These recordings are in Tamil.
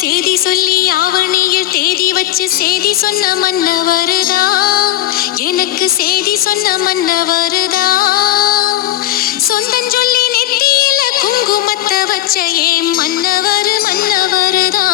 சேதி சொல்லி ஆவணியில் தேதி வச்சு சேதி சொன்ன மன்னவருதா, எனக்கு சேதி சொன்ன மன்னவருதா. சொந்தஞ்சொல்லி நெத்தியில குங்குமத்தை வச்ச ஏன் மன்னவர் மன்னவருதா.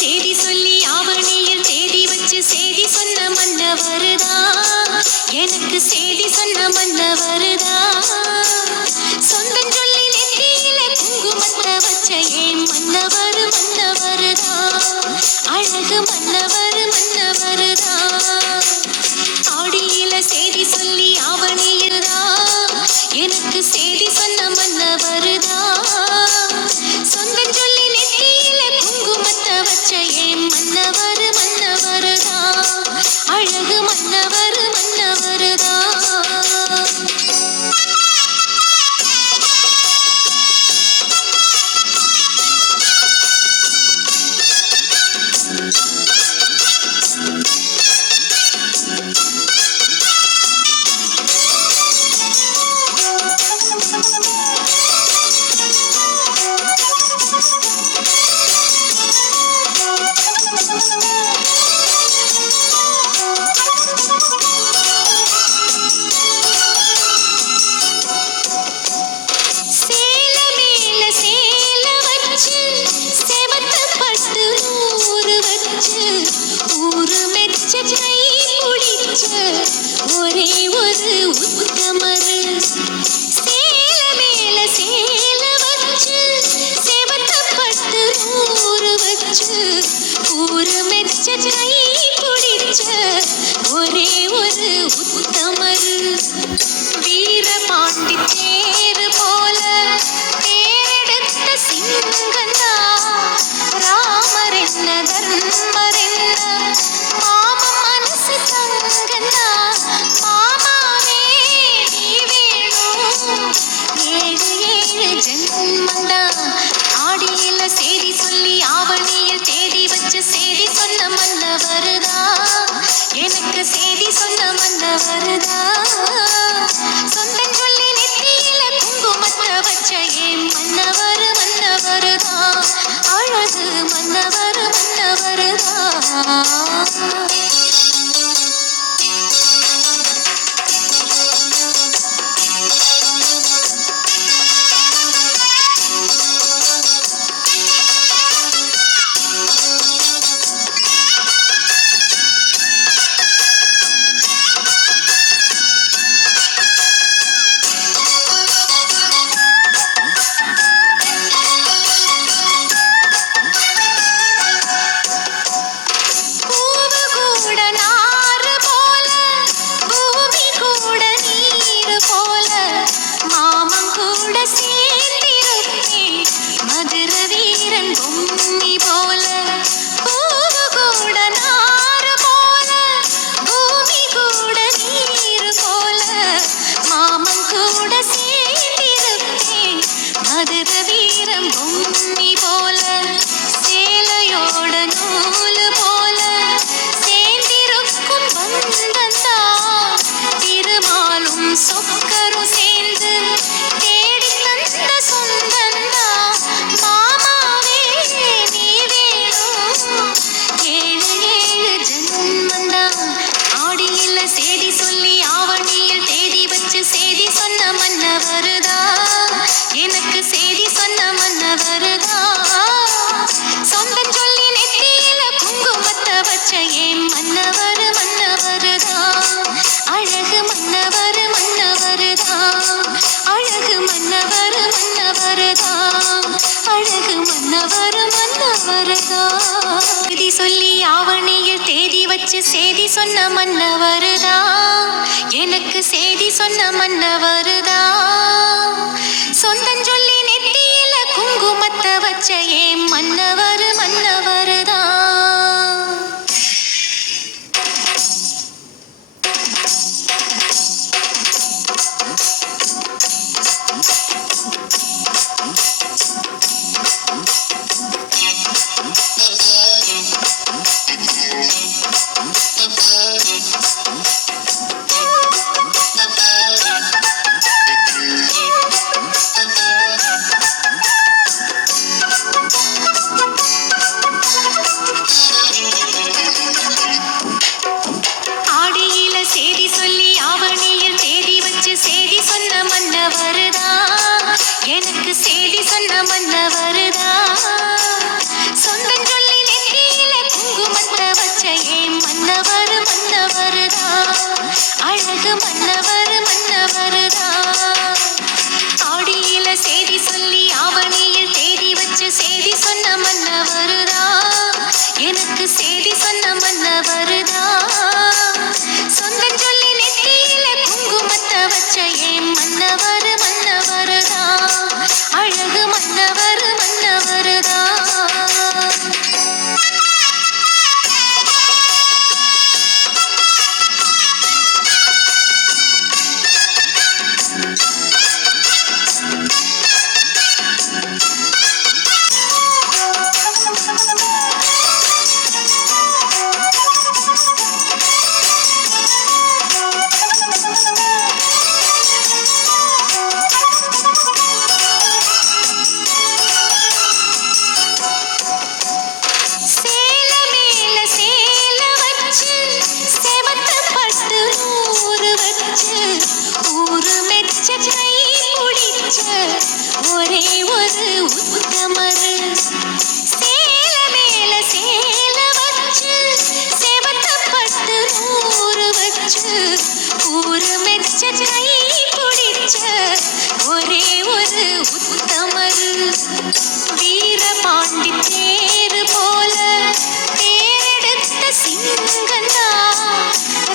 சேதி சொல்லி ஆவணியில் தேதி வச்சு சேதி சொன்ன மன்னவருதா, எனக்கு சேதி சொன்ன மன்னவருதா. சொந்தஞ்சொல்லி நெத்தியில குங்குமத்தை வச்ச ஏன் மன்னவர் மன்னவருதா, அழகு மன்னவர் மன்னவருதா. ஆடியில சேதி சொல்லி ஆவணியில்தா, எனக்கு சேதி சொன்ன மன்னவருதா. சொந்தஞ்சொல்லி நெத்தியில குங்குமத்தை வச்ச ஏன் மன்னவர் மன்னவருதா, அழகு மன்னவர் மன்னவருதா. ஒரே ஒரு உத்தமரு சேல மேல சேல வச்சு செவத்தப்பட்டு ஊரு வச்சு ஊரு மெச்ச கை பிடிச்ச ஒரே ஒரு உத்தமரு. வீரபாண்டி தேரு போல தேரெடுத்த சிங்கந்தா, ராமர் என்ன தர்மர் என்ன மாம மனசு தங்கந்தா. மாமாவே நீ வேணும் ஏழு ஏழு ஜென்மந்தா. ஆடியில சேதி சொல்லி ஆவணியில் தேதி வச்சு சேதி சொன்ன மன்னவருதா, எனக்கு சேதி சொன்ன மன்னவருதா. சொந்தஞ்சொல்லி நெத்தியில குங்குமத்தை வச்ச ஏன் மன்னவர் மன்னவருதா, அழகு மன்னவர் மன்னவருதா. சொல்லி ஆவணியில் தேதி வச்சு சேதி சொன்ன மன்னவருதா, எனக்கு சேதி சொன்ன மன்னவருதா. சொந்தஞ்சொல்லி நெத்தி குங்குமத்தை வச்ச ஏன் மன்னவர் மன்னவருதான். ஆடியில சேதி சொல்லி ஆவணியில் தேதி வச்சு சேதி சொன்ன மன்னவருதான். எனக்கு சேதி சொன்ன மன்னவருதான். சொந்தம் சொல்லி நெற்றியில குங்குமத்தை வச்ச ஏன் மன்னவர் மன்னவருதான். அழகு மன்னவர் மன்னவருதான். ஆடியில சேதி சொல்லி ஆவணியில் தேதி வச்சு சேதி சொன்ன மன்னவருதான். எனக்கு சேதி சொன்ன மன்னவருதான். சொந்தம் சொல்லி நெற்றியில குங்குமத்தை வச்ச ஏன் மன்னவர் மன்னவருதான். அழகு மன்னவர் மன்னவருதான். சேல மேல சேல வச்சு செவத்த பட்டு நூறு வச்சு ஊரு மெச்ச கை பிடிச்ச ஒரே ஒரு உத்தமரு. சேல மேல சேல வச்சு செவத்த பட்டு நூறு வச்சு ஊரு மெச்ச கை பிடிச்ச ஒரே ஒரு உத்தமரு. வீரபாண்டி தேரு போல தேரெடுத்த சிங்கந்தா.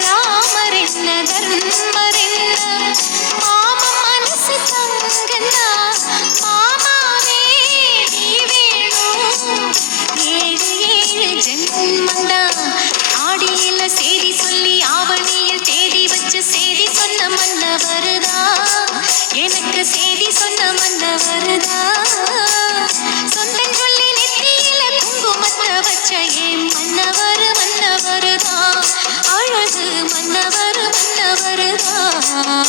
ராமர் என்ன தர்மர் என்ன மாம மனசு தங்கந்தா. மாமாவே நீ வேணும் ஏழு ஏழு ஜென்மந்தா. ஆடியில சேதி சொல்லி ஆவணியில் தேதி வச்சு சேதி சொன்ன மன்னவருதான். எனக்கு சேதி சொன்ன மன்னவருதான். சொந்தம் சொல்லி நெற்றியில குங்குமத்தை வச்ச ஏன் மன்னவர் மன்னவருதான். அழகு மன்னவர் மன்னவருதான்.